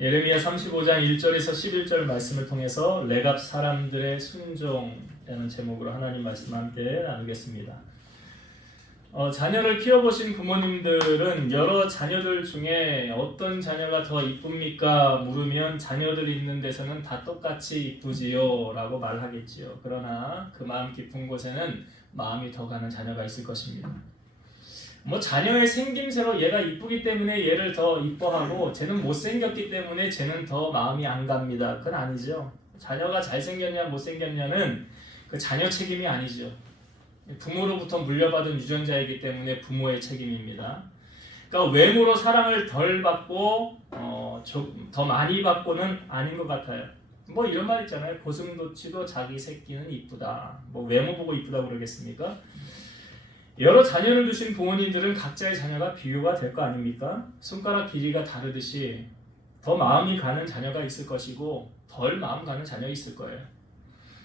예레미야 35장 1절에서 11절 말씀을 통해서 레갑 사람들의 순종이라는 제목으로 하나님 말씀 함께 나누겠습니다. 자녀를 키워보신 부모님들은 여러 자녀들 중에 어떤 자녀가 더 이쁩니까? 물으면 자녀들 있는 데서는 다 똑같이 이쁘지요 라고 말하겠지요. 그러나 그 마음 깊은 곳에는 마음이 더 가는 자녀가 있을 것입니다. 자녀의 생김새로 얘가 이쁘기 때문에 얘를 더 이뻐하고 쟤는 못생겼기 때문에 쟤는 더 마음이 안 갑니다. 그건 아니죠. 자녀가 잘생겼냐 못생겼냐는 그 자녀 책임이 아니죠. 부모로부터 물려받은 유전자이기 때문에 부모의 책임입니다. 그러니까 외모로 사랑을 덜 받고 더 많이 받고는 아닌 것 같아요. 이런 말 있잖아요. 고슴도치도 자기 새끼는 이쁘다. 외모 보고 이쁘다 그러겠습니까? 여러 자녀를 두신 부모님들은 각자의 자녀가 비교가 될 거 아닙니까? 손가락 길이가 다르듯이 더 마음이 가는 자녀가 있을 것이고 덜 마음 가는 자녀가 있을 거예요.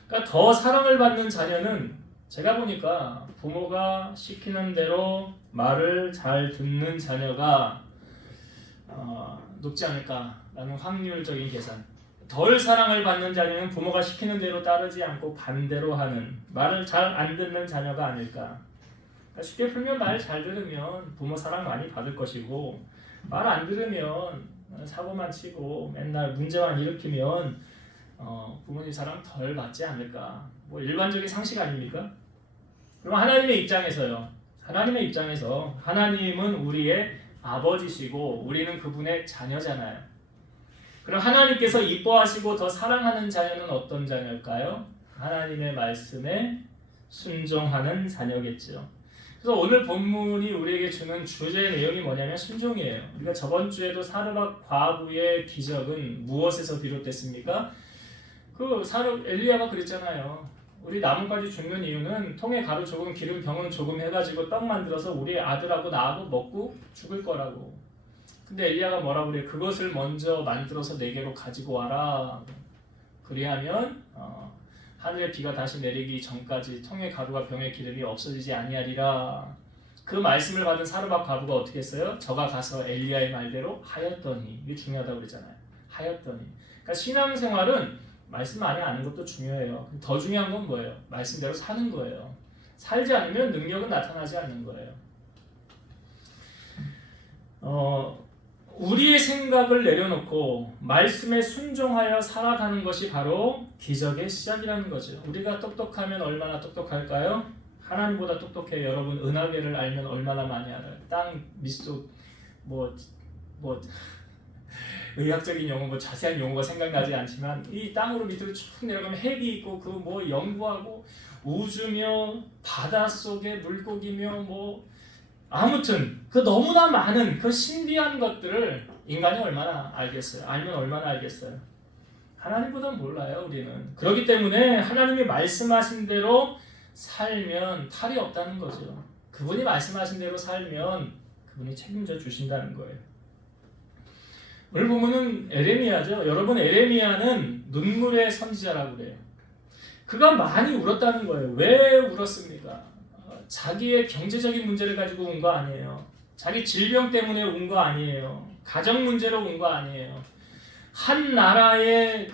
그러니까 더 사랑을 받는 자녀는 제가 보니까 부모가 시키는 대로 말을 잘 듣는 자녀가 높지 않을까라는 확률적인 계산. 덜 사랑을 받는 자녀는 부모가 시키는 대로 따르지 않고 반대로 하는, 말을 잘 안 듣는 자녀가 아닐까. 쉽게 풀면 말 잘 들으면 부모 사랑 많이 받을 것이고, 말 안 들으면 사고만 치고 맨날 문제만 일으키면 부모님 사랑 덜 받지 않을까. 일반적인 상식 아닙니까? 그럼 하나님의 입장에서요. 하나님의 입장에서 하나님은 우리의 아버지시고 우리는 그분의 자녀잖아요. 그럼 하나님께서 이뻐하시고 더 사랑하는 자녀는 어떤 자녀일까요? 하나님의 말씀에 순종하는 자녀겠죠. 그래서 오늘 본문이 우리에게 주는 주제의 내용이 뭐냐면 순종이에요. 우리가 저번 주에도 사르밧 과부의 기적은 무엇에서 비롯됐습니까? 엘리야가 그랬잖아요. 우리 나뭇가지 죽는 이유는 통에 가루 조금 기름 병은 조금 해가지고 떡 만들어서 우리 아들하고 나하고 먹고 죽을 거라고. 근데 엘리야가 뭐라고 그래? 그것을 먼저 만들어서 내게로 가지고 와라. 그리하면 하늘의 비가 다시 내리기 전까지 통의 가루와 병의 기름이 없어지지 아니하리라. 그 말씀을 받은 사르밧 과부가 어떻게 했어요? 저가 가서 엘리야의 말대로 하였더니. 이게 중요하다고 그랬잖아요. 하였더니. 그러니까 신앙생활은 말씀 많이 아는 것도 중요해요. 더 중요한 건 뭐예요? 말씀대로 사는 거예요. 살지 않으면 능력은 나타나지 않는 거예요. 우리의 생각을 내려놓고 말씀에 순종하여 살아가는 것이 바로 기적의 시작이라는 거죠. 우리가 똑똑하면 얼마나 똑똑할까요? 하나님보다 똑똑해요. 여러분 은하계를 알면 얼마나 많이 알아요. 땅 밑속 의학적인 용어 자세한 용어가 생각나지 않지만 이 땅으로 밑으로 쭉 내려가면 핵이 있고 연구하고 우주며 바닷속의 물고기며 아무튼 너무나 많은 신비한 것들을 인간이 얼마나 알겠어요? 알면 얼마나 알겠어요? 하나님보다 몰라요, 우리는. 그렇기 때문에 하나님이 말씀하신 대로 살면 탈이 없다는 거죠. 그분이 말씀하신 대로 살면 그분이 책임져 주신다는 거예요. 오늘 보면은 에레미야죠. 여러분 에레미야는 눈물의 선지자라고 그래요. 그가 많이 울었다는 거예요. 왜 울었습니까? 자기의 경제적인 문제를 가지고 운 거 아니에요. 자기 질병 때문에 운 거 아니에요. 가정 문제로 운 거 아니에요. 한 나라의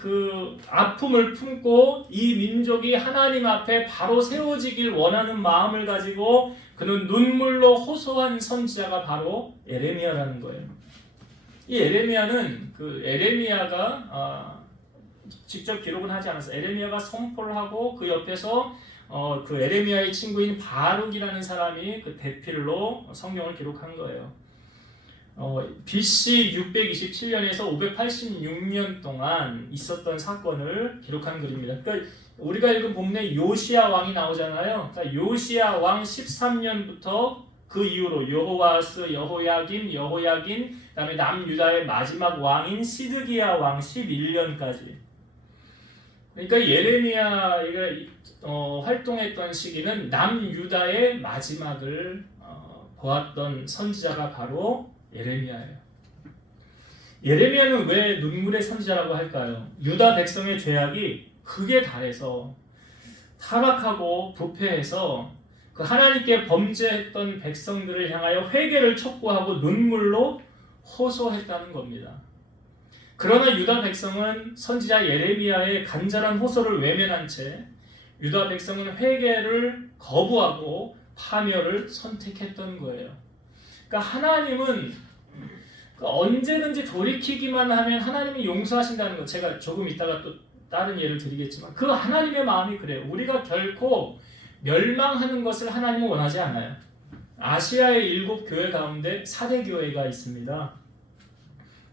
아픔을 품고 이 민족이 하나님 앞에 바로 세워지길 원하는 마음을 가지고 그는 눈물로 호소한 선지자가 바로 에레미야라는 거예요. 이 에레미야는 에레미야가 직접 기록은 하지 않았어요. 에레미야가 선포를 하고 그 옆에서 에레미야의 친구인 바룩이라는 사람이 대필로 성경을 기록한 거예요. BC 627년에서 586년 동안 있었던 사건을 기록한 글입니다. 그러니까 우리가 읽은 본문에 요시야 왕이 나오잖아요. 그러니까 요시야 왕 13년부터 그 이후로 여호와스, 여호야긴, 그다음에 남유다의 마지막 왕인 시드기야 왕 11년까지. 그러니까 예레미야가 활동했던 시기는 남유다의 마지막을 보았던 선지자가 바로 예레미야예요. 예레미야는 왜 눈물의 선지자라고 할까요? 유다 백성의 죄악이 극에 달해서 타락하고 부패해서 하나님께 범죄했던 백성들을 향하여 회개를 촉구하고 눈물로 호소했다는 겁니다. 그러나 유다 백성은 선지자 예레미야의 간절한 호소를 외면한 채 유다 백성은 회개를 거부하고 파멸을 선택했던 거예요. 그러니까 하나님은 언제든지 돌이키기만 하면 하나님이 용서하신다는 거, 제가 조금 이따가 또 다른 예를 드리겠지만 그 하나님의 마음이 그래요. 우리가 결코 멸망하는 것을 하나님은 원하지 않아요. 아시아의 7교회 가운데 사대교회가 있습니다.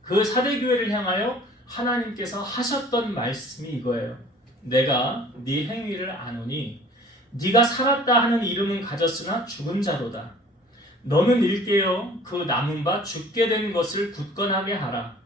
그 사대교회를 향하여 하나님께서 하셨던 말씀이 이거예요. 내가 네 행위를 아노니 네가 살았다 하는 이름은 가졌으나 죽은 자로다. 너는 일깨어 그 남은 바 죽게 된 것을 굳건하게 하라.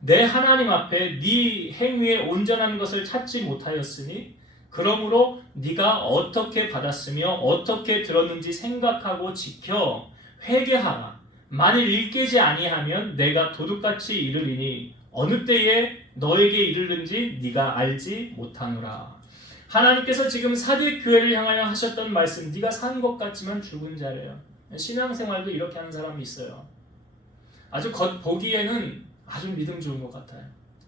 내 하나님 앞에 네 행위에 온전한 것을 찾지 못하였으니 그러므로 네가 어떻게 받았으며 어떻게 들었는지 생각하고 지켜 회개하라. 만일 일깨지 아니하면 내가 도둑같이 이르리니 어느 때에 너에게 이르는지 네가 알지 못하노라. 하나님께서 지금 사대교회를 향하여 하셨던 말씀, 네가 산 것 같지만 죽은 자래요. 신앙생활도 이렇게 하는 사람이 있어요. 아주 겉보기에는 아주 믿음 좋은 것 같아요.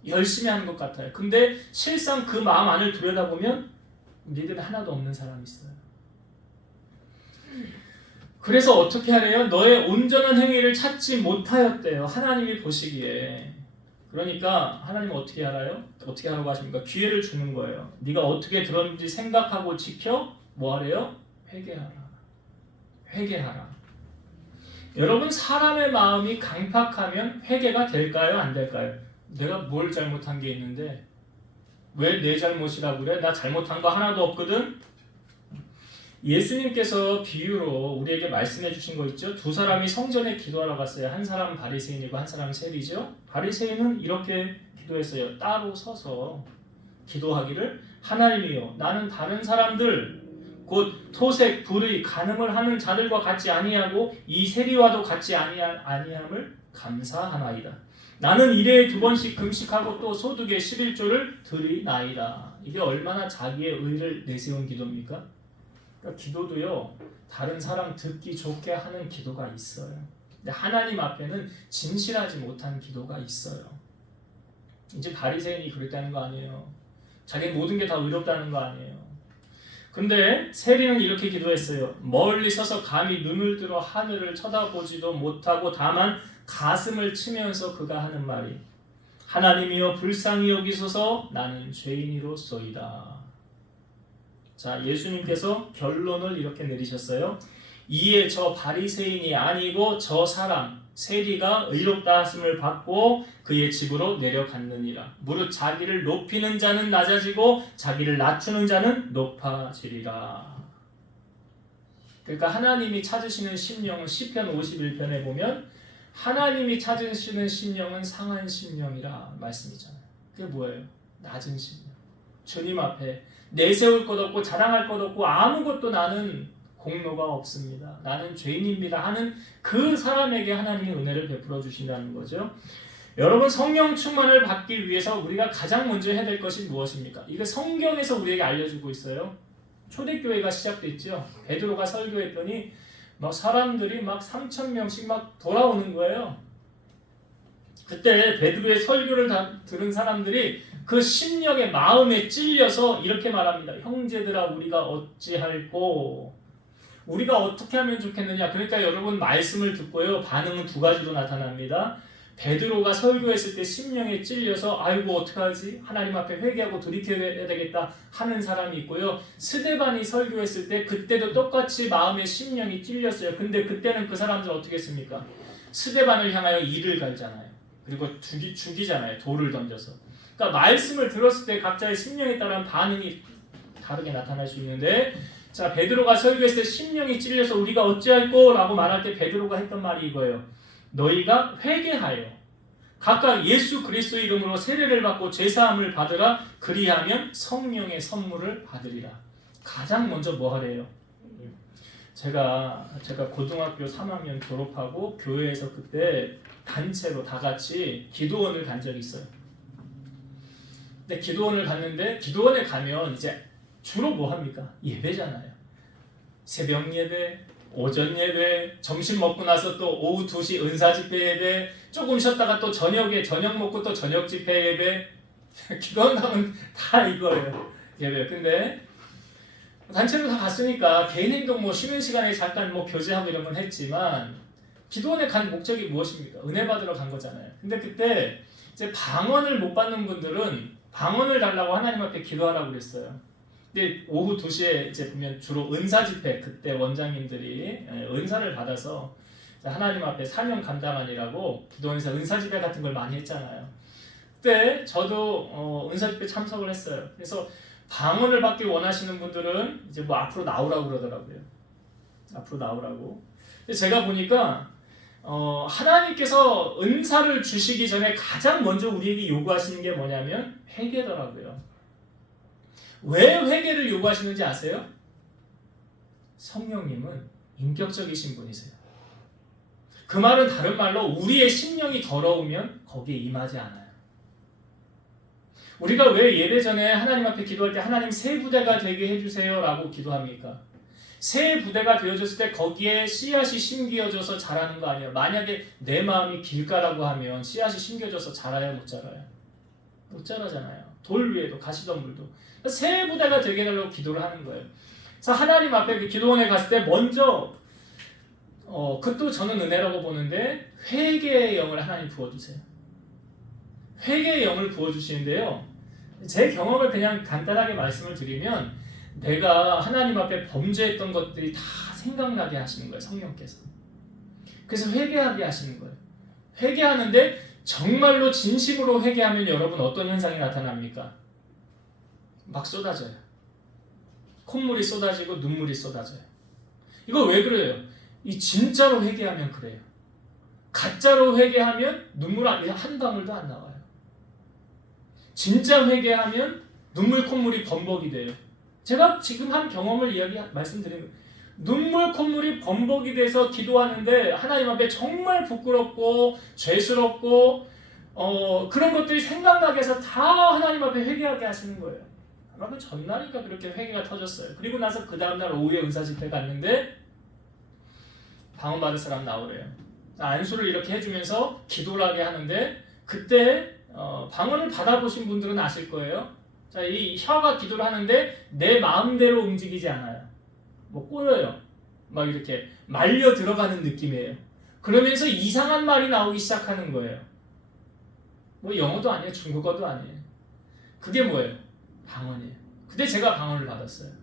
열심히 하는 것 같아요. 근데 실상 그 마음 안을 들여다보면 믿음이 하나도 없는 사람이 있어요. 그래서 어떻게 하래요? 너의 온전한 행위를 찾지 못하였대요. 하나님이 보시기에. 그러니까 하나님은 어떻게 알아요? 어떻게 하라고 하십니까? 기회를 주는 거예요. 네가 어떻게 들었는지 생각하고 지켜 뭐 하래요? 회개하라. 회개하라. 여러분, 사람의 마음이 강팍하면 회개가 될까요? 안 될까요? 내가 뭘 잘못한 게 있는데 왜 내 잘못이라고 그래? 나 잘못한 거 하나도 없거든? 예수님께서 비유로 우리에게 말씀해 주신 거 있죠? 두 사람이 성전에 기도하러 갔어요. 한 사람은 바리새인이고 한 사람은 세리죠. 바리새인은 이렇게 기도했어요. 따로 서서 기도하기를 하나님이여 나는 다른 사람들 곧 토색, 불의, 간음을 하는 자들과 같지 아니하고 이 세리와도 같지 아니함을 감사하나이다. 나는 일에 2번씩 금식하고 또 소득의 11조를 드리나이다. 이게 얼마나 자기의 의를 내세운 기도입니까? 그러니까 기도도요, 다른 사람 듣기 좋게 하는 기도가 있어요. 근데 하나님 앞에는 진실하지 못한 기도가 있어요. 이제 바리새인이 그랬다는 거 아니에요. 자기 모든 게 다 의롭다는 거 아니에요. 근데 세리는 이렇게 기도했어요. 멀리 서서 감히 눈을 들어 하늘을 쳐다보지도 못하고 다만 가슴을 치면서 그가 하는 말이 하나님이여 불쌍히 여기소서 나는 죄인이로소이다. 자, 예수님께서 결론을 이렇게 내리셨어요. 이에 저 바리새인이 아니고 저 사람 세리가 의롭다 하심을 받고 그의 집으로 내려갔느니라. 무릇 자기를 높이는 자는 낮아지고 자기를 낮추는 자는 높아지리라. 그러니까 하나님이 찾으시는 심령은 시편 51편에 보면 하나님이 찾으시는 심령은 상한 심령이라 말씀이잖아요. 그게 뭐예요? 낮은 심령. 주님 앞에 내세울 것 없고 자랑할 것 없고 아무것도 나는 공로가 없습니다. 나는 죄인입니다 하는 그 사람에게 하나님이 은혜를 베풀어 주신다는 거죠. 여러분, 성령 충만을 받기 위해서 우리가 가장 먼저 해야 될 것이 무엇입니까? 이거 성경에서 우리에게 알려주고 있어요. 초대교회가 시작됐죠. 베드로가 설교했더니 막 사람들이 막 3,000명씩 막 돌아오는 거예요. 그때 베드로의 설교를 들은 사람들이 그 심령의 마음에 찔려서 이렇게 말합니다. 형제들아 우리가 어찌할꼬? 우리가 어떻게 하면 좋겠느냐? 그러니까 여러분 말씀을 듣고요. 반응은 두 가지로 나타납니다. 베드로가 설교했을 때 심령에 찔려서 아이고 어떡하지? 하나님 앞에 회개하고 돌이켜야 되겠다 하는 사람이 있고요. 스데반이 설교했을 때 그때도 똑같이 마음에 심령이 찔렸어요. 근데 그때는 그 사람들 어떻게 했습니까? 스데반을 향하여 이를 갈잖아요. 그리고 죽이잖아요. 돌을 던져서. 그러니까 말씀을 들었을 때 각자의 심령에 따른 반응이 다르게 나타날 수 있는데 자, 베드로가 설교했을 때 심령이 찔려서 우리가 어찌할꼬? 라고 말할 때 베드로가 했던 말이 이거예요. 너희가 회개하여 각각 예수 그리스도 이름으로 세례를 받고 죄사함을 받으라. 그리하면 성령의 선물을 받으리라. 가장 먼저 뭐 하래요? 제가 고등학교 3학년 졸업하고 교회에서 그때 단체로 다 같이 기도원을 간 적이 있어요. 근데 기도원을 갔는데 기도원에 가면 이제 주로 뭐 합니까? 예배잖아요. 새벽 예배, 오전 예배, 점심 먹고 나서 또 오후 2시 은사 집회 예배, 조금 쉬었다가 또 저녁 먹고 또 저녁 집회 예배 기도한다면 다 이거예요. 예배. 근데 단체로 다 갔으니까 개인 행동 뭐 쉬는 시간에 잠깐 뭐 교제하고 이런 건 했지만 기도원에 간 목적이 무엇입니까? 은혜 받으러 간 거잖아요. 근데 그때 이제 방언을 못 받는 분들은 방언을 달라고 하나님 앞에 기도하라고 그랬어요. 근데 오후 2시에 이제 보면 주로 은사 집회, 그때 원장님들이 은사를 받아서 하나님 앞에 사명 감당하니라고 기도원에서 은사 집회 같은 걸 많이 했잖아요. 그때 저도 은사 집회 참석을 했어요. 그래서 방언을 받기 원하시는 분들은 이제 뭐 앞으로 나오라고 그러더라고요. 앞으로 나오라고. 제가 보니까 하나님께서 은사를 주시기 전에 가장 먼저 우리에게 요구하시는 게 뭐냐면 회개더라고요. 왜 회개를 요구하시는지 아세요? 성령님은 인격적이신 분이세요. 그 말은 다른 말로 우리의 심령이 더러우면 거기에 임하지 않아요. 우리가 왜 예배 전에 하나님 앞에 기도할 때 하나님 새 부대가 되게 해주세요 라고 기도합니까? 새 부대가 되어졌을 때 거기에 씨앗이 심겨져서 자라는 거 아니에요. 만약에 내 마음이 길가라고 하면 씨앗이 심겨져서 자라요, 못 자라요? 못 자라잖아요. 돌 위에도 가시덤불도. 새 부대가 되게 해달라고 기도를 하는 거예요. 그래서 하나님 앞에 그 기도원에 갔을 때 먼저 그것도 저는 은혜라고 보는데 회개의 영을 하나님 부어주세요. 회개의 영을 부어주시는데요. 제 경험을 그냥 간단하게 말씀을 드리면 내가 하나님 앞에 범죄했던 것들이 다 생각나게 하시는 거예요. 성령께서. 그래서 회개하게 하시는 거예요. 회개하는데 정말로 진심으로 회개하면 여러분 어떤 현상이 나타납니까? 막 쏟아져요. 콧물이 쏟아지고 눈물이 쏟아져요. 이거 왜 그래요? 이 진짜로 회개하면 그래요. 가짜로 회개하면 눈물 한 방울도 안 나와요. 진짜 회개하면 눈물 콧물이 범벅이 돼요. 제가 지금 한 경험을 말씀드리는 거예요. 눈물 콧물이 범벅이 돼서 기도하는데 하나님 앞에 정말 부끄럽고 죄스럽고 그런 것들이 생각나게 해서 다 하나님 앞에 회개하게 하시는 거예요. 아마 그 전날인가 그렇게 회개가 터졌어요. 그리고 나서 그 다음날 오후에 은사 집회 갔는데 방언 받을 사람 나오래요. 안수를 이렇게 해주면서 기도를 하게 하는데 그때 방언을 받아보신 분들은 아실 거예요. 자, 이 혀가 기도를 하는데 내 마음대로 움직이지 않아요. 뭐 꼬여요. 막 이렇게 말려 들어가는 느낌이에요. 그러면서 이상한 말이 나오기 시작하는 거예요. 뭐 영어도 아니에요. 중국어도 아니에요. 그게 뭐예요? 방언이에요. 그때 제가 방언을 받았어요.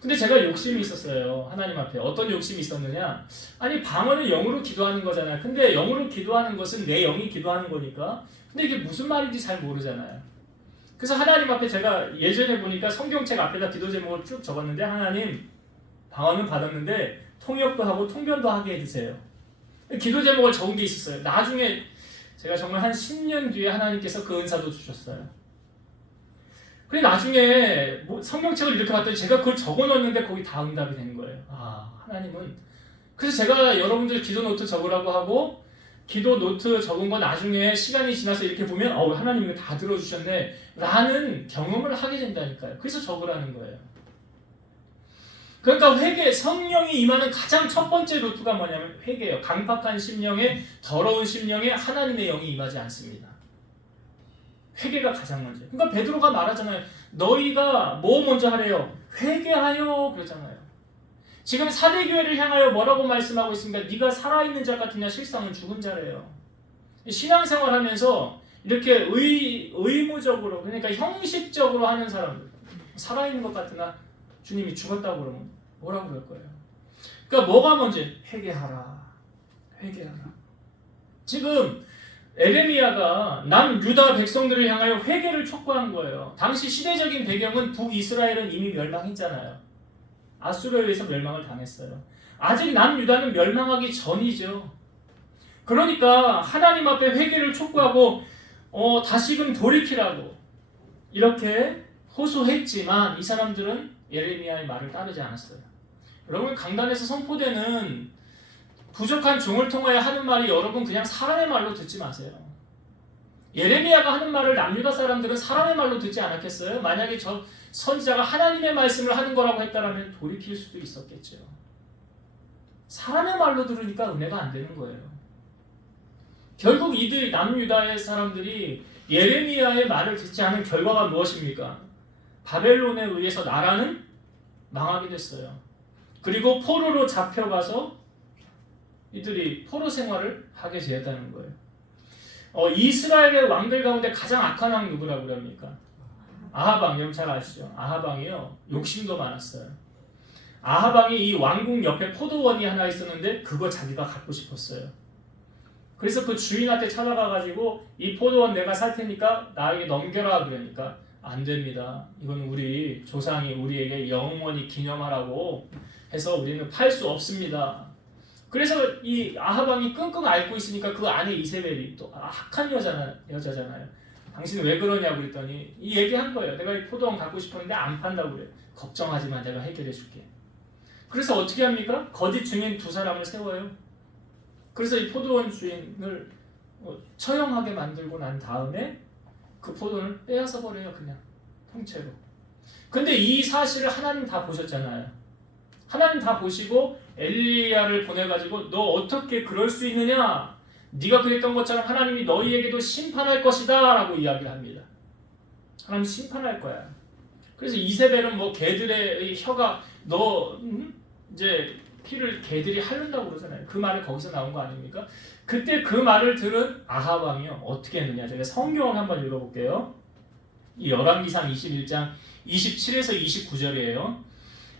근데 제가 욕심이 있었어요. 하나님 앞에. 어떤 욕심이 있었느냐? 아니 방언은 영으로 기도하는 거잖아요. 근데 영으로 기도하는 것은 내 영이 기도하는 거니까. 근데 이게 무슨 말인지 잘 모르잖아요. 그래서 하나님 앞에 제가 예전에 보니까 성경책 앞에다 기도 제목을 쭉 적었는데 하나님 방언은 받았는데 통역도 하고 통변도 하게 해주세요. 기도 제목을 적은 게 있었어요. 나중에 제가 정말 한 10년 뒤에 하나님께서 그 은사도 주셨어요. 그래 나중에 성경책을 이렇게 봤더니 제가 그걸 적어놨는데 거기 다 응답이 된 거예요. 아 하나님은. 그래서 제가 여러분들 기도 노트 적으라고 하고 기도 노트 적은 거 나중에 시간이 지나서 이렇게 보면 하나님 이거 다 들어주셨네 라는 경험을 하게 된다니까요. 그래서 적으라는 거예요. 그러니까 회개, 성령이 임하는 가장 첫 번째 루트가 뭐냐면 회개예요. 강팍한 심령에 더러운 심령에 하나님의 영이 임하지 않습니다. 회개가 가장 먼저. 그러니까 베드로가 말하잖아요. 너희가 뭐 먼저 하래요? 회개하여 그러잖아요. 지금 사대교회를 향하여 뭐라고 말씀하고 있습니까? 네가 살아있는 자 같으냐 실상은 죽은 자래요. 신앙생활하면서 이렇게 의무적으로 그러니까 형식적으로 하는 사람들 살아있는 것 같으나 주님이 죽었다고 그러면 뭐라고 그럴 거예요? 그러니까 뭐가 먼저? 회개하라. 회개하라. 지금 에레미야가 남유다 백성들을 향하여 회개를 촉구한 거예요. 당시 시대적인 배경은 북이스라엘은 이미 멸망했잖아요. 아수르에 의해서 멸망을 당했어요. 아직 남유다는 멸망하기 전이죠. 그러니까 하나님 앞에 회개를 촉구하고 다시금 돌이키라고 이렇게 호소했지만 이 사람들은 예레미야의 말을 따르지 않았어요. 여러분 강단에서 선포되는 부족한 종을 통하여 하는 말이 여러분 그냥 사람의 말로 듣지 마세요. 예레미야가 하는 말을 남유다 사람들은 사람의 말로 듣지 않았겠어요? 만약에 저 선지자가 하나님의 말씀을 하는 거라고 했다면 돌이킬 수도 있었겠죠. 사람의 말로 들으니까 은혜가 안 되는 거예요. 결국 이들 남유다의 사람들이 예레미야의 말을 듣지 않은 결과가 무엇입니까? 바벨론에 의해서 나라는 망하게 됐어요. 그리고 포로로 잡혀가서 이들이 포로 생활을 하게 되었다는 거예요. 이스라엘의 왕들 가운데 가장 악한 왕 누구라고 그럽니까? 아하방. 여러분 잘 아시죠? 아하방이요, 욕심도 많았어요. 아하방이 이 왕궁 옆에 포도원이 하나 있었는데 그거 자기가 갖고 싶었어요. 그래서 그 주인한테 찾아가가지고 이 포도원 내가 살 테니까 나에게 넘겨라. 그러니까 안 됩니다. 이건 우리 조상이 우리에게 영원히 기념하라고 해서 우리는 팔 수 없습니다. 그래서 이 아하방이 끙끙 앓고 있으니까 그 안에 이세벨이 또 악한 여자잖아요. 당신 왜 그러냐고 그랬더니 이 얘기한 거예요. 내가 이 포도원 갖고 싶었는데 안 판다고 그래요. 걱정하지 마, 내가 해결해 줄게. 그래서 어떻게 합니까? 거짓 증인 두 사람을 세워요. 그래서 이 포도원 주인을 처형하게 만들고 난 다음에 그 포도원을 빼앗아 버려요. 그냥 통째로. 근데 이 사실을 하나님 다 보셨잖아요. 하나님 다 보시고 엘리야를 보내가지고 너 어떻게 그럴 수 있느냐? 네가 그랬던 것처럼 하나님이 너희에게도 심판할 것이다 라고 이야기를 합니다. 하나님 심판할 거야. 그래서 이세벨은 뭐 개들의 혀가 너 이제 피를 개들이 핥는다고 그러잖아요. 그 말이 거기서 나온 거 아닙니까? 그때 그 말을 들은 아합 왕이요 어떻게 했느냐? 제가 성경을 한번 읽어볼게요. 이 열왕기상 21장 27에서 29절이에요.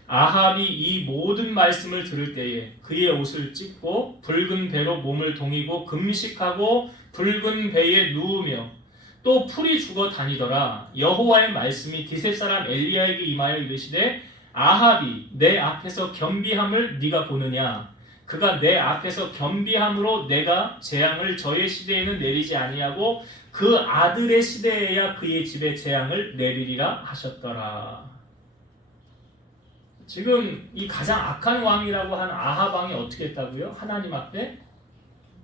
아합이 이 모든 말씀을 들을 때에 그의 옷을 찢고 붉은 배로 몸을 동이고 금식하고 붉은 배에 누우며 또 풀이 죽어 다니더라. 여호와의 말씀이 디셉 사람 엘리야에게 임하여 이르시되 아합이 내 앞에서 겸비함을 네가 보느냐? 그가 내 앞에서 겸비함으로 내가 재앙을 저의 시대에는 내리지 아니하고 그 아들의 시대에야 그의 집에 재앙을 내리리라 하셨더라. 지금 이 가장 악한 왕이라고 한 아합 왕이 어떻게 했다고요? 하나님 앞에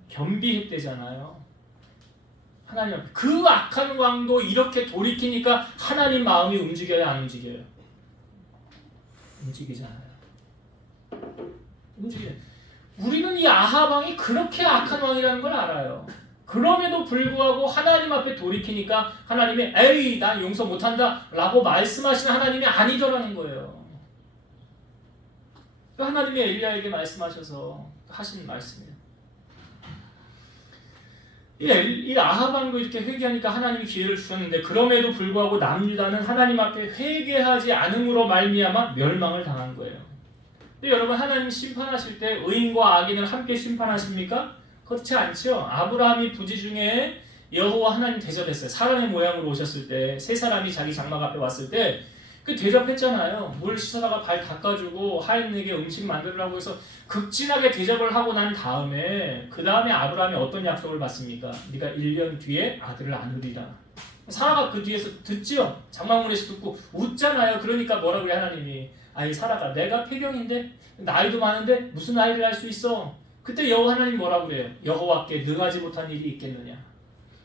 겸비했대잖아요. 하나님 앞에. 그 악한 왕도 이렇게 돌이키니까 하나님 마음이 움직여요, 안 움직여요? 움직이잖아요. 움직여요. 우리는 이 아합 왕이 그렇게 악한 왕이라는 걸 알아요. 그럼에도 불구하고 하나님 앞에 돌이키니까 하나님이 에이 난 용서 못한다 라고 말씀하시는 하나님이 아니더라는 거예요. 하나님이 엘리야에게 말씀하셔서 하신 말씀이에요. 이 아합 왕도 이렇게 회개하니까 하나님이 기회를 주셨는데 그럼에도 불구하고 남유다는 하나님 앞에 회개하지 않음으로 말미암아 멸망을 당한 거예요. 근데 여러분 하나님 심판하실 때 의인과 악인을 함께 심판하십니까? 그렇지 않죠. 아브라함이 부지 중에 여호와 하나님 대접했어요. 사람의 모양으로 오셨을 때 세 사람이 자기 장막 앞에 왔을 때 그 대접했잖아요. 물 씻어다가 발 닦아주고 하인에게 음식 만들라고 해서 극진하게 대접을 하고 난 다음에 그 다음에 아브라함이 어떤 약속을 받습니까? 네가 1년 뒤에 아들을 안으리라. 사라가 그 뒤에서 듣지요. 장막문에서 듣고 웃잖아요. 그러니까 뭐라고 해 하나님이 아니 사라가 내가 폐병인데 나이도 많은데 무슨 아이를 할 수 있어? 그때 여호와 하나님 뭐라고 그래요? 여호와께 능하지 못한 일이 있겠느냐?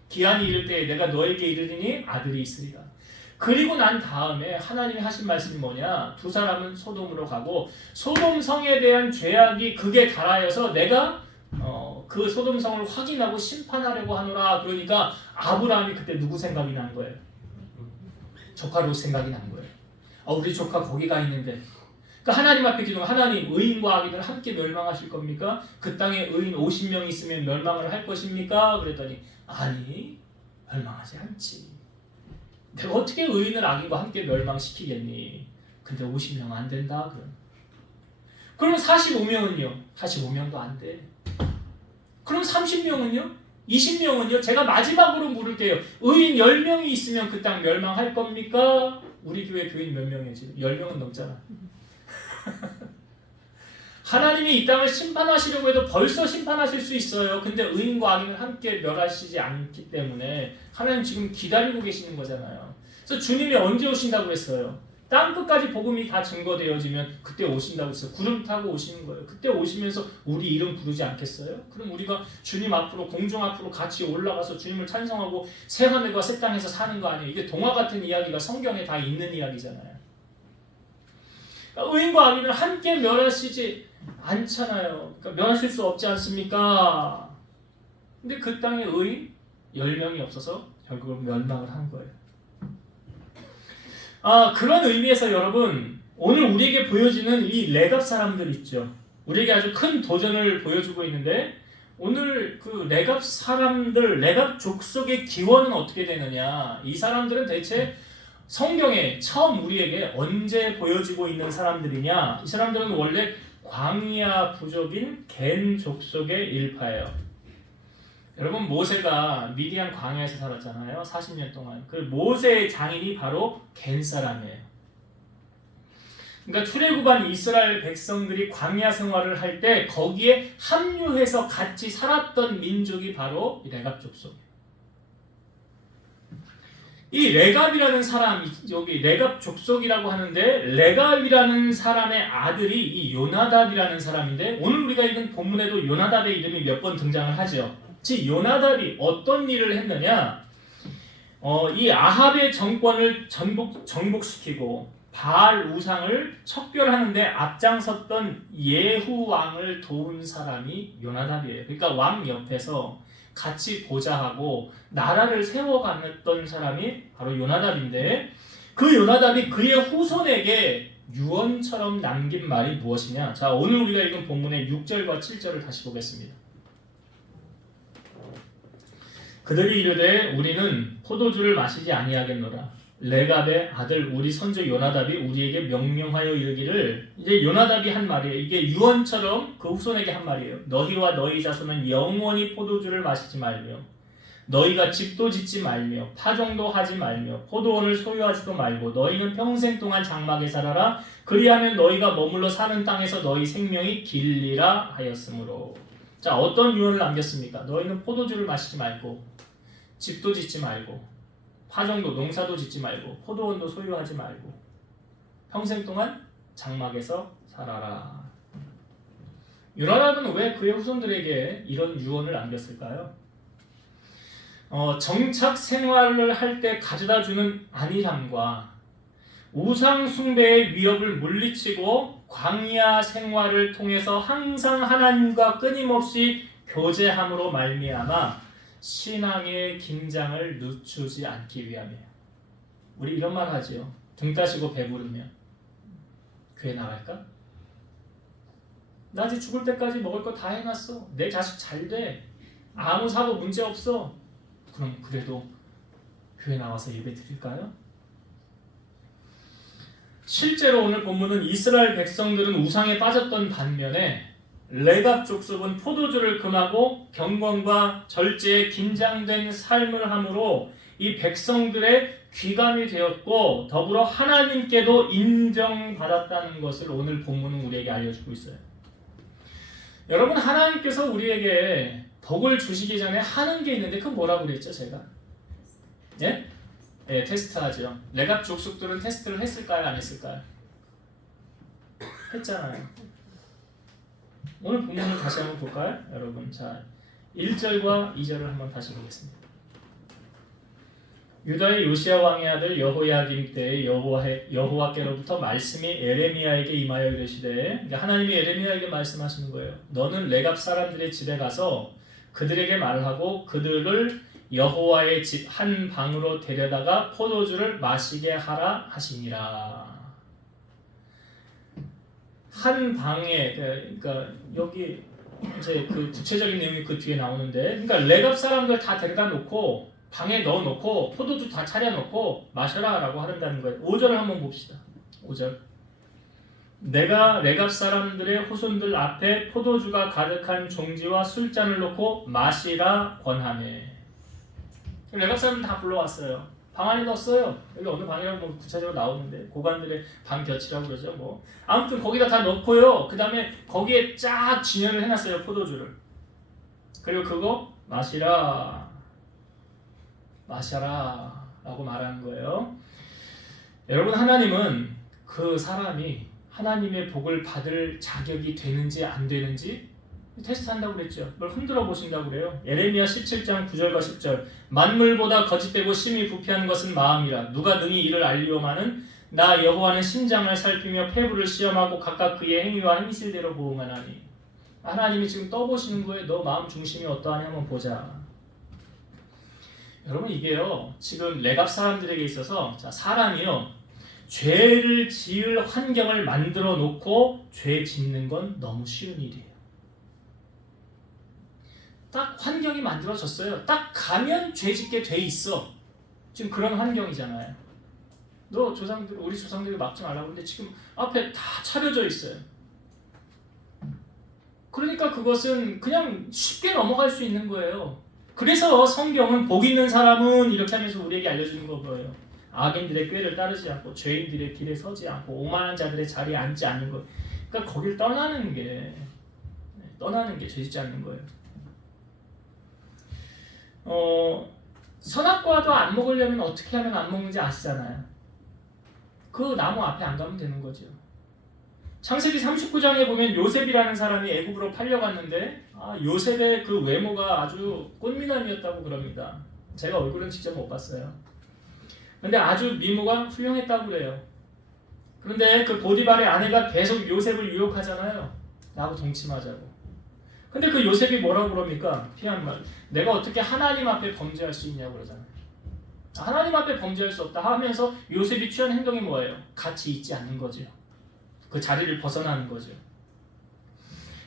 기한이 이를 때에 내가 너에게 이르리니 아들이 있으리라. 그리고 난 다음에 하나님이 하신 말씀이 뭐냐? 두 사람은 소돔으로 가고 소돔 성에 대한 죄악이 극에 달하여서 내가 그 소돔 성을 확인하고 심판하려고 하노라. 그러니까 아브라함이 그때 누구 생각이 난 거예요? 조카 롯 생각이 난 거예요. 우리 조카 거기 가 있는데. 그러니까 하나님 앞에 기도하면 하나님 의인과 악인을 함께 멸망하실 겁니까? 그 땅에 의인 50명 있으면 멸망을 할 것입니까? 그랬더니 아니 멸망하지 않지. 내가 어떻게 의인을 악인과 함께 멸망시키겠니? 근데 50명 안 된다. 그러면 45명은요? 45명도 안 돼. 그럼 30명은요? 20명은요? 제가 마지막으로 물을게요. 의인 10명이 있으면 그 땅 멸망할 겁니까? 우리 교회 교인 몇 명이에요 지금? 10명은 넘잖아. 하나님이 이 땅을 심판하시려고 해도 벌써 심판하실 수 있어요. 근데 의인과 악인을 함께 멸하시지 않기 때문에 하나님 지금 기다리고 계시는 거잖아요. 그래서 주님이 언제 오신다고 했어요? 땅끝까지 복음이 다 증거되어지면 그때 오신다고 했어요. 구름 타고 오시는 거예요. 그때 오시면서 우리 이름 부르지 않겠어요? 그럼 우리가 주님 앞으로 공중 앞으로 같이 올라가서 주님을 찬송하고 새 하늘과 새 땅에서 사는 거 아니에요? 이게 동화 같은 이야기가 성경에 다 있는 이야기잖아요. 그러니까 의인과 악인을 함께 멸하시지 않잖아요. 그러니까 멸하실 수 없지 않습니까? 근데 그 땅에 의인 10명이 없어서 결국은 멸망을 한 거예요. 그런 의미에서 여러분, 오늘 우리에게 보여지는 이 레갑 사람들 있죠. 우리에게 아주 큰 도전을 보여주고 있는데, 오늘 그 레갑 사람들, 레갑 족속의 기원은 어떻게 되느냐? 이 사람들은 대체 성경에 처음 우리에게 언제 보여지고 있는 사람들이냐? 이 사람들은 원래 광야 부족인 겐 족속의 일파예요. 여러분, 모세가 미디안 광야에서 살았잖아요. 40년 동안. 그 모세의 장인이 바로 겐 사람이에요. 그러니까 출애굽한 이스라엘 백성들이 광야 생활을 할 때 거기에 합류해서 같이 살았던 민족이 바로 이 레갑 족속이에요. 이 레갑이라는 사람, 여기 레갑 족속이라고 하는데, 레갑이라는 사람의 아들이 이 요나답이라는 사람인데, 오늘 우리가 읽은 본문에도 요나답의 이름이 몇 번 등장을 하죠. 즉 요나답이 어떤 일을 했느냐? 이 아합의 정권을 정복시키고 바알 우상을 척결하는데 앞장섰던 예후 왕을 도운 사람이 요나답이에요. 그러니까 왕 옆에서 같이 보좌하고 나라를 세워갔던 사람이 바로 요나답인데, 그 요나답이 그의 후손에게 유언처럼 남긴 말이 무엇이냐? 자, 오늘 우리가 읽은 본문의 6절과 7절을 다시 보겠습니다. 그들이 이르되 우리는 포도주를 마시지 아니하겠노라. 레갑의 아들 우리 선조 요나답이 우리에게 명령하여 이르기를, 이제 요나답이 한 말이에요. 이게 유언처럼 그 후손에게 한 말이에요. 너희와 너희 자손은 영원히 포도주를 마시지 말며 너희가 집도 짓지 말며 파종도 하지 말며 포도원을 소유하지도 말고 너희는 평생 동안 장막에 살아라. 그리하면 너희가 머물러 사는 땅에서 너희 생명이 길리라 하였으므로. 자, 어떤 유언을 남겼습니까? 너희는 포도주를 마시지 말고 집도 짓지 말고 파종도 농사도 짓지 말고 포도원도 소유하지 말고 평생 동안 장막에서 살아라. 요나답은 왜 그의 후손들에게 이런 유언을 남겼을까요? 정착 생활을 할 때 가져다 주는 안일함과 우상 숭배의 위협을 물리치고 광야 생활을 통해서 항상 하나님과 끊임없이 교제함으로 말미암아 신앙의 긴장을 늦추지 않기 위함이에요. 우리 이런 말 하지요. 등 따시고 배부르면 교회 나갈까? 나 이제 죽을 때까지 먹을 거 다 해놨어. 내 자식 잘 돼. 아무 사고 문제 없어. 그럼 그래도 교회 나와서 예배 드릴까요? 실제로 오늘 본문은 이스라엘 백성들은 우상에 빠졌던 반면에 레갑 족속은 포도주를 금하고 경건과 절제에 긴장된 삶을 함으로 이 백성들의 귀감이 되었고 더불어 하나님께도 인정받았다는 것을 오늘 본문은 우리에게 알려주고 있어요. 여러분, 하나님께서 우리에게 복을 주시기 전에 하는 게 있는데 그건 뭐라고 그랬죠, 제가? 예? 예, 테스트하죠. 레갑 족속들은 테스트를 했을까요, 안 했을까요? 했잖아요. 오늘 본문을 다시 한번 볼까요? 여러분, 자 1절과 2절을 한번 다시 보겠습니다. 유다의 요시야 왕의 아들 여호야김 때에 여호와께로부터 말씀이 에레미야에게 임하여 이르시되, 하나님이 에레미야에게 말씀하시는 거예요. 너는 레갑 사람들의 집에 가서 그들에게 말하고 그들을 여호와의 집 한 방으로 데려다가 포도주를 마시게 하라 하시니라. 한 방에, 그러니까 여기 이제 그 구체적인 내용이 그 뒤에 나오는데, 그러니까 레갑 사람들 다 데려다 놓고 방에 넣어 놓고 포도주 다 차려 놓고 마셔라라고 하는다는 거예요. 5절을 한번 봅시다. 5절. 내가 레갑 사람들의 후손들 앞에 포도주가 가득한 종지와 술잔을 놓고 마시라 권하매. 레갑 사람들 다 불러왔어요. 방 안에 넣었어요. 여기 어느 방이라고 뭐 구체적으로 나오는데 고관들의 방 곁이라고 그러죠. 뭐 아무튼 거기다 다 넣고요. 그 다음에 거기에 쫙 진열을 해놨어요. 포도주를. 그리고 그거 마시라, 마셔라 라고 말하는 거예요. 여러분, 하나님은 그 사람이 하나님의 복을 받을 자격이 되는지 안 되는지 테스트한다고 그랬죠. 그걸 흔들어 보신다고 그래요. 예레미야 17장 9절과 10절. 만물보다 거짓되고 심히 부패한 것은 마음이라. 누가 능히 이를 알리오마는 나 여호와는 심장을 살피며 폐부를 시험하고 각각 그의 행위와 행실대로 보응하나니. 하나님이 지금 떠보시는 거에 너 마음 중심이 어떠하냐 한번 보자. 여러분 이게요 지금 레갑 사람들에게 있어서 자, 사람이요 죄를 지을 환경을 만들어 놓고 죄 짓는 건 너무 쉬운 일이에요. 딱 환경이 만들어졌어요. 딱 가면 죄 짓게 돼 있어. 지금 그런 환경이잖아요. 너 조상들 우리 조상들이 막지 말라고 하는데 지금 앞에 다 차려져 있어요. 그러니까 그것은 그냥 쉽게 넘어갈 수 있는 거예요. 그래서 성경은 복 있는 사람은 이렇게 하면서 우리에게 알려주는 거예요. 악인들의 꾀를 따르지 않고 죄인들의 길에 서지 않고 오만한 자들의 자리에 앉지 않는 것. 그러니까 거길 떠나는 게 죄 짓지 않는 거예요. 선악과도 안 먹으려면 어떻게 하면 안 먹는지 아시잖아요. 그 나무 앞에 안 가면 되는 거죠. 창세기 39장에 보면 요셉이라는 사람이 애굽으로 팔려갔는데 요셉의 그 외모가 아주 꽃미남이었다고 그럽니다. 제가 얼굴은 직접 못 봤어요. 근데 아주 미모가 훌륭했다고 그래요. 그런데 그 보디발의 아내가 계속 요셉을 유혹하잖아요. 나하고 동침하자고. 근데 그 요셉이 뭐라고 그럽니까? 피한 말. 내가 어떻게 하나님 앞에 범죄할 수 있냐고 그러잖아요. 하나님 앞에 범죄할 수 없다 하면서 요셉이 취한 행동이 뭐예요? 같이 있지 않는 거죠. 그 자리를 벗어나는 거죠.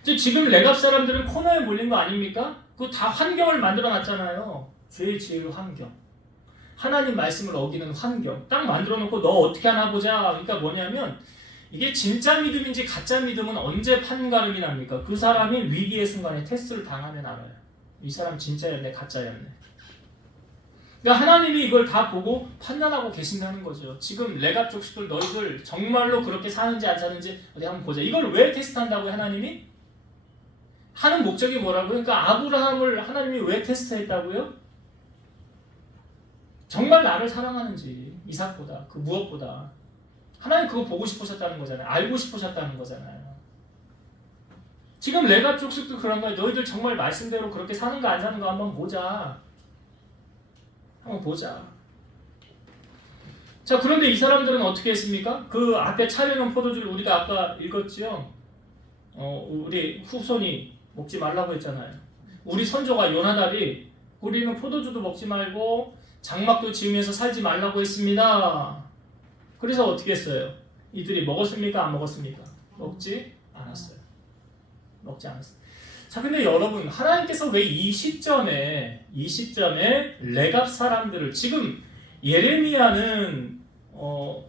지금 레갑 사람들은 코너에 몰린 거 아닙니까? 그 다 환경을 만들어 놨잖아요. 죄 지을 환경. 하나님 말씀을 어기는 환경. 딱 만들어 놓고 너 어떻게 하나 보자. 그러니까 뭐냐면 이게 진짜 믿음인지 가짜 믿음은 언제 판가름이 납니까? 그 사람이 위기의 순간에 테스트를 당하면 알아요. 이 사람 진짜였네, 가짜였네. 그러니까 하나님이 이걸 다 보고 판단하고 계신다는 거죠. 지금 레갑 족속들 너희들 정말로 그렇게 사는지 안 사는지 어디 한번 보자. 이걸 왜 테스트한다고요, 하나님이? 하는 목적이 뭐라고요? 그러니까 아브라함을 하나님이 왜 테스트했다고요? 정말 나를 사랑하는지 이삭보다 그 무엇보다 하나님 그거 보고 싶으셨다는 거잖아요. 알고 싶으셨다는 거잖아요. 지금 레갑 족속도 그런 거예요. 너희들 정말 말씀대로 그렇게 사는가 안 사는가 한번 보자. 한번 보자. 자, 그런데 이 사람들은 어떻게 했습니까? 그 앞에 차려놓은 포도주를 우리가 아까 읽었죠? 우리 후손이 먹지 말라고 했잖아요. 우리 선조가 요나답이 우리는 포도주도 먹지 말고 장막도 지으면서 살지 말라고 했습니다. 그래서 어떻게 했어요? 이들이 먹었습니까? 안 먹었습니까? 먹지 않았어요. 먹지 않았어요. 자, 근데 여러분 하나님께서 왜 이 시점에 레갑 사람들을 지금 예레미야는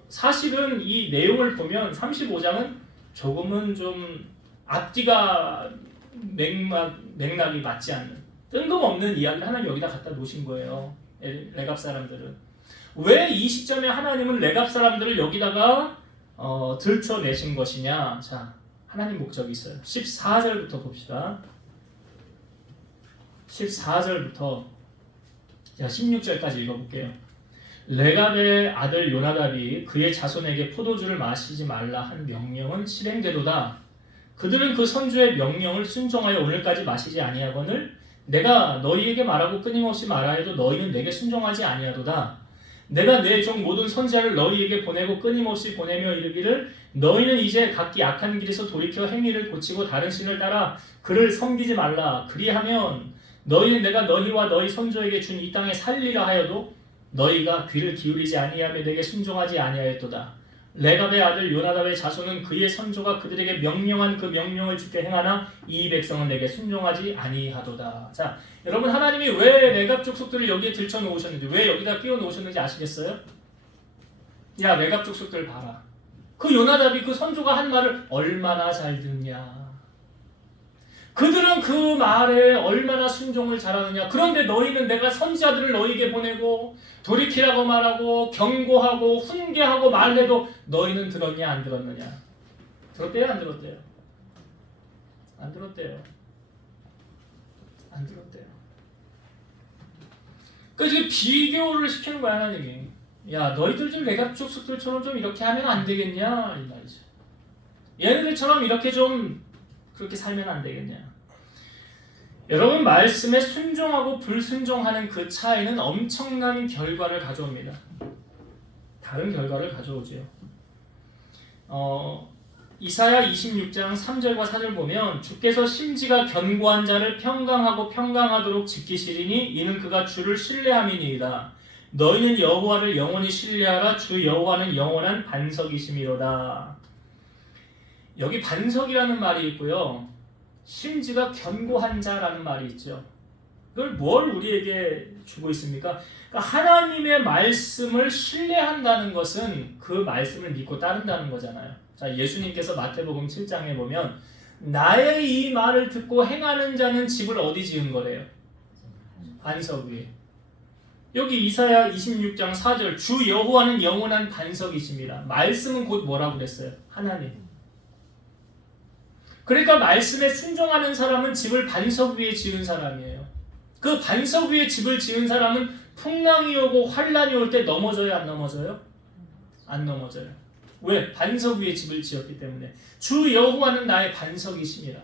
사실은 이 내용을 보면 35장은 조금은 좀 앞뒤가 맥락이 맞지 않는 뜬금없는 이야기를 하나님 여기다 갖다 놓으신 거예요. 레갑 사람들은 왜 이 시점에 하나님은 레갑 사람들을 여기다가 들춰내신 것이냐? 자, 하나님 목적이 있어요. 14절부터 봅시다. 14절부터 16절까지 읽어볼게요. 레갑의 아들 요나답이 그의 자손에게 포도주를 마시지 말라 한 명령은 실행되도다. 그들은 그 선주의 명령을 순종하여 오늘까지 마시지 아니하거늘 내가 너희에게 말하고 끊임없이 말하여도 너희는 내게 순종하지 아니하도다. 내가 내 종 모든 선지자를 너희에게 보내고 끊임없이 보내며 이르기를 너희는 이제 각기 악한 길에서 돌이켜 행위를 고치고 다른 신을 따라 그를 섬기지 말라. 그리하면 너희는 내가 너희와 너희 선조에게 준 이 땅에 살리라 하여도 너희가 귀를 기울이지 아니하며 내게 순종하지 아니하였도다. 레갑의 아들 요나답의 자손은 그의 선조가 그들에게 명령한 그 명령을 주께 행하나 이 백성은 내게 순종하지 아니하도다. 자, 여러분 하나님이 왜 레갑 족속들을 여기에 들쳐 놓으셨는지, 왜 여기다 끼워 놓으셨는지 아시겠어요? 야, 레갑 족속들 봐라. 그 요나답이 그 선조가 한 말을 얼마나 잘 듣냐. 그들은 그 말에 얼마나 순종을 잘하느냐. 그런데 너희는 내가 선지자들을 너희에게 보내고 돌이키라고 말하고 경고하고 훈계하고 말해도 너희는 들었냐 안 들었느냐. 들었대요 안 들었대요? 안 들었대요. 안 들었대요. 그러니까 지금 비교를 시키는 거야 하나님이. 야, 너희들 좀 레갑 족속들처럼 좀 이렇게 하면 안 되겠냐 이 말이죠. 얘네들처럼 이렇게 좀 그렇게 살면 안 되겠냐. 여러분 말씀에 순종하고 불순종하는 그 차이는 엄청난 결과를 가져옵니다. 다른 결과를 가져오지요. 이사야 26장 3절과 4절 보면 주께서 심지가 견고한 자를 평강하고 평강하도록 지키시리니 이는 그가 주를 신뢰함이니이다. 너희는 여호와를 영원히 신뢰하라. 주 여호와는 영원한 반석이심이로다. 여기 반석이라는 말이 있고요. 심지가 견고한 자라는 말이 있죠. 그걸 뭘 우리에게 주고 있습니까? 그러니까 하나님의 말씀을 신뢰한다는 것은 그 말씀을 믿고 따른다는 거잖아요. 자, 예수님께서 마태복음 7장에 보면 나의 이 말을 듣고 행하는 자는 집을 어디 지은 거래요? 반석 위에. 여기 이사야 26장 4절 주 여호와는 영원한 반석이십니다. 말씀은 곧 뭐라고 그랬어요? 하나님. 그러니까 말씀에 순종하는 사람은 집을 반석 위에 지은 사람이에요. 그 반석 위에 집을 지은 사람은 풍랑이 오고 환란이 올 때 넘어져요? 안 넘어져요? 안 넘어져요. 왜? 반석 위에 집을 지었기 때문에. 주 여호와는 나의 반석이십니다.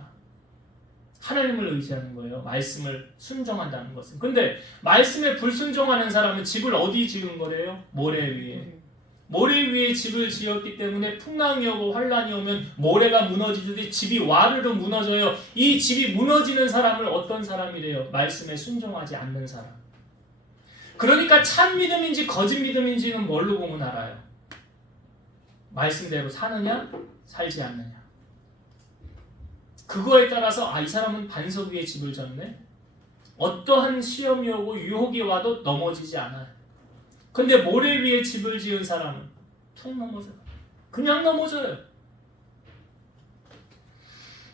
하나님을 의지하는 거예요. 말씀을 순종한다는 것은. 근데 말씀에 불순종하는 사람은 집을 어디 지은 거래요? 모래 위에. 모래 위에 집을 지었기 때문에 풍랑이 오고 환란이 오면 모래가 무너지듯이 집이 와르르 무너져요. 이 집이 무너지는 사람을 어떤 사람이래요? 말씀에 순종하지 않는 사람. 그러니까 참 믿음인지 거짓 믿음인지는 뭘로 보면 알아요? 말씀대로 사느냐 살지 않느냐. 그거에 따라서 이 사람은 반석 위에 집을 졌네. 어떠한 시험이 오고 유혹이 와도 넘어지지 않아요. 근데 모래 위에 집을 지은 사람은 툭 넘어져요. 그냥 넘어져요.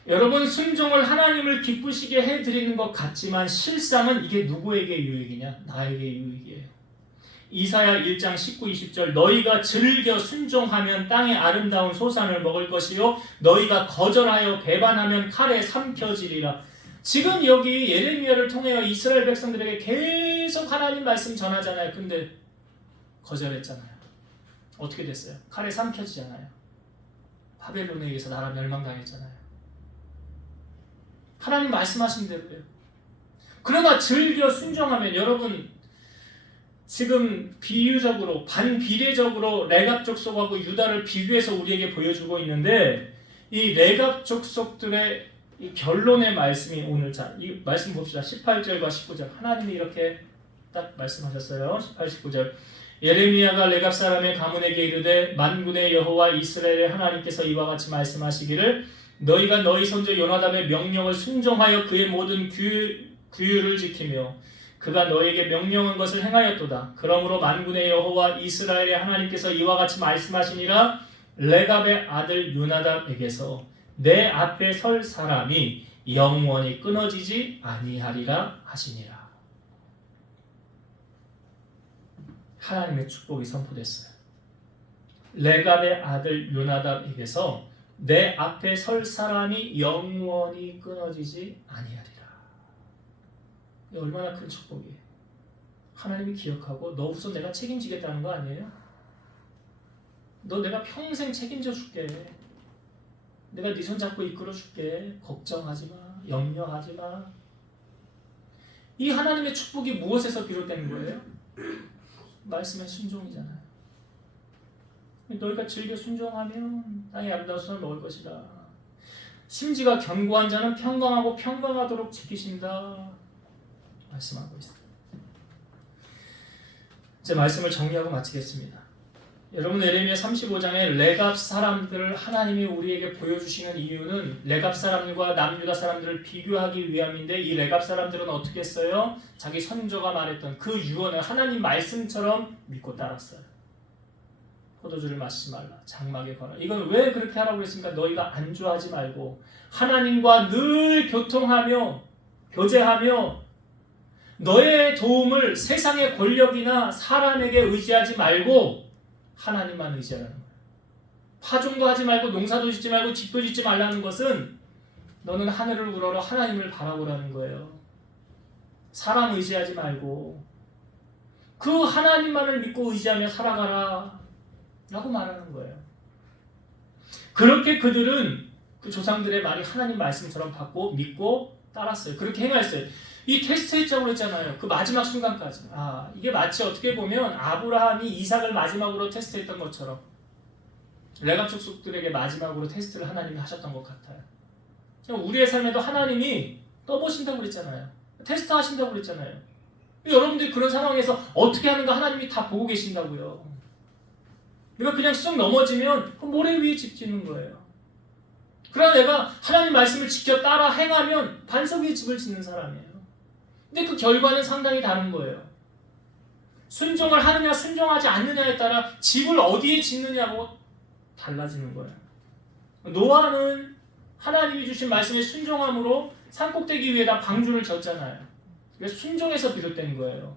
여러분, 순종을 하나님을 기쁘시게 해드리는 것 같지만 실상은 이게 누구에게 유익이냐? 나에게 유익이에요. 이사야 1장 19, 20절 너희가 즐겨 순종하면 땅의 아름다운 소산을 먹을 것이요 너희가 거절하여 배반하면 칼에 삼켜지리라. 지금 여기 예레미야를 통하여 이스라엘 백성들에게 계속 하나님 말씀 전하잖아요. 근데 거절했잖아요. 어떻게 됐어요? 칼에 삼켜지잖아요. 바벨론에 의해서 나라 멸망당했잖아요. 하나님 말씀하신 대로예요. 그러나 즐겨 순종하면 여러분 지금 비유적으로 반비례적으로 레갑 족속하고 유다를 비교해서 우리에게 보여주고 있는데 이 레갑 족속들의 이 결론의 말씀이 오늘 이 말씀 봅시다. 18절과 19절 하나님이 이렇게 딱 말씀하셨어요. 18, 19절 예레미야가 레갑 사람의 가문에게 이르되 만군의 여호와 이스라엘의 하나님께서 이와 같이 말씀하시기를 너희가 너희 손자 요나답의 명령을 순종하여 그의 모든 규율을 지키며 그가 너에게 명령한 것을 행하였도다. 그러므로 만군의 여호와 이스라엘의 하나님께서 이와 같이 말씀하시니라 레갑의 아들 요나답에게서 내 앞에 설 사람이 영원히 끊어지지 아니하리라 하시니라. 하나님의 축복이 선포됐어요. 레갑의 아들 요나답에게서 내 앞에 설 사람이 영원히 끊어지지 아니하리라. 얼마나 큰 축복이에요. 하나님이 기억하고 너 우선 내가 책임지겠다는 거 아니에요? 너 내가 평생 책임져 줄게. 내가 네 손 잡고 이끌어 줄게. 걱정하지 마. 염려하지 마. 이 하나님의 축복이 무엇에서 비롯되는 거예요? 말씀의 순종이잖아요. 너희가 즐겨 순종하면 땅의 아름다운 소산을 먹을 것이다. 심지가 견고한 자는 평강하고 평강하도록 지키신다. 말씀하고 있습니다. 이제 말씀을 정리하고 마치겠습니다. 여러분 예레미야 35장에 레갑 사람들을 하나님이 우리에게 보여주시는 이유는 레갑 사람들과 남유다 사람들을 비교하기 위함인데 이 레갑 사람들은 어떻게 했어요? 자기 선조가 말했던 그 유언을 하나님 말씀처럼 믿고 따랐어요. 포도주를 마시지 말라. 장막에 걸어. 이건 왜 그렇게 하라고 했습니까? 너희가 안주하지 말고 하나님과 늘 교통하며 교제하며 너의 도움을 세상의 권력이나 사람에게 의지하지 말고 하나님만 의지하라는 거예요. 파종도 하지 말고 농사도 짓지 말고 집도 짓지 말라는 것은 너는 하늘을 우러러 하나님을 바라보라는 거예요. 사람 의지하지 말고 그 하나님만을 믿고 의지하며 살아가라 라고 말하는 거예요. 그렇게 그들은 그 조상들의 말이 하나님 말씀처럼 받고 믿고 따랐어요. 그렇게 행하였어요. 이 테스트했자고 했잖아요. 그 마지막 순간까지. 이게 마치 어떻게 보면 아브라함이 이삭을 마지막으로 테스트했던 것처럼 레갑 족속들에게 마지막으로 테스트를 하나님이 하셨던 것 같아요. 우리의 삶에도 하나님이 떠보신다고 그랬잖아요. 테스트 하신다고 그랬잖아요. 여러분들이 그런 상황에서 어떻게 하는가 하나님이 다 보고 계신다고요. 내가 그냥 쑥 넘어지면 그 모래 위에 집 짓는 거예요. 그러나 내가 하나님 말씀을 지켜 따라 행하면 반석 위에 집을 짓는 사람이에요. 근데 그 결과는 상당히 다른 거예요. 순종을 하느냐 순종하지 않느냐에 따라 집을 어디에 짓느냐고 달라지는 거예요. 노아는 하나님이 주신 말씀에 순종함으로 산꼭대기 위에다 방주를 졌잖아요. 그래서 순종에서 비롯된 거예요.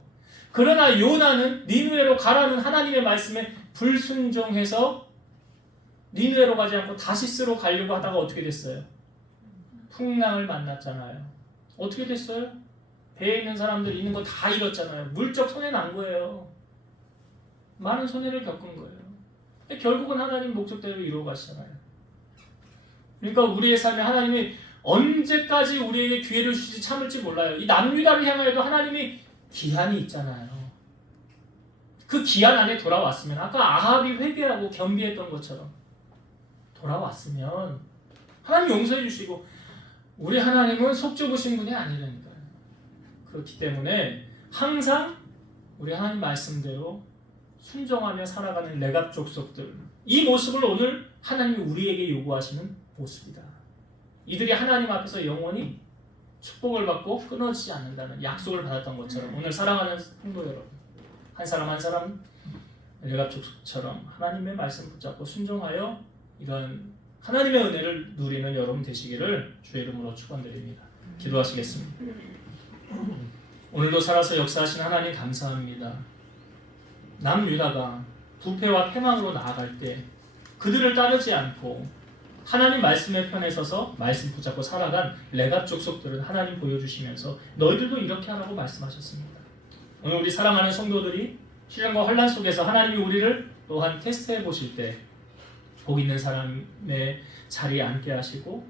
그러나 요나는 니느웨로 가라는 하나님의 말씀에 불순종해서 니느웨로 가지 않고 다시스로 가려고 하다가 어떻게 됐어요? 풍랑을 만났잖아요. 어떻게 됐어요? 배에 있는 사람들 있는 거 다 잃었잖아요. 물적 손해 난 거예요. 많은 손해를 겪은 거예요. 근데 결국은 하나님 목적대로 이루어 가시잖아요. 그러니까 우리의 삶에 하나님이 언제까지 우리에게 기회를 주실지 참을지 몰라요. 이 남유다를 향하여도 하나님이 기한이 있잖아요. 그 기한 안에 돌아왔으면 아까 아합이 회개하고 겸비했던 것처럼 돌아왔으면 하나님 용서해 주시고 우리 하나님은 속 좁으신 분이 아니라니까요. 그렇기 때문에 항상 우리 하나님 말씀대로 순종하며 살아가는 레갑 족속들, 이 모습을 오늘 하나님이 우리에게 요구하시는 모습이다. 이들이 하나님 앞에서 영원히 축복을 받고 끊어지지 않는다는 약속을 받았던 것처럼 오늘 사랑하는 성도 여러분, 한 사람 한 사람 레갑 족속처럼 하나님의 말씀 붙잡고 순종하여 이런 하나님의 은혜를 누리는 여러분 되시기를 주의 이름으로 축원드립니다. 기도하시겠습니다. 오늘도 살아서 역사하신 하나님 감사합니다. 남유다가 부패와 패망으로 나아갈 때 그들을 따르지 않고 하나님 말씀의 편에 서서 말씀 붙잡고 살아간 레갑 족속들은 하나님 보여주시면서 너희들도 이렇게 하라고 말씀하셨습니다. 오늘 우리 사랑하는 성도들이 시련과 혼란 속에서 하나님이 우리를 또한 테스트해 보실 때 복 있는 사람의 자리에 앉게 하시고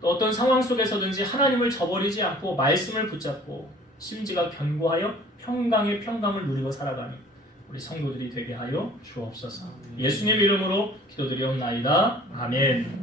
또 어떤 상황 속에서든지 하나님을 저버리지 않고 말씀을 붙잡고 심지가 견고하여 평강의 평강을 누리고 살아가는 우리 성도들이 되게 하여 주옵소서. 예수님 이름으로 기도드리옵나이다. 아멘.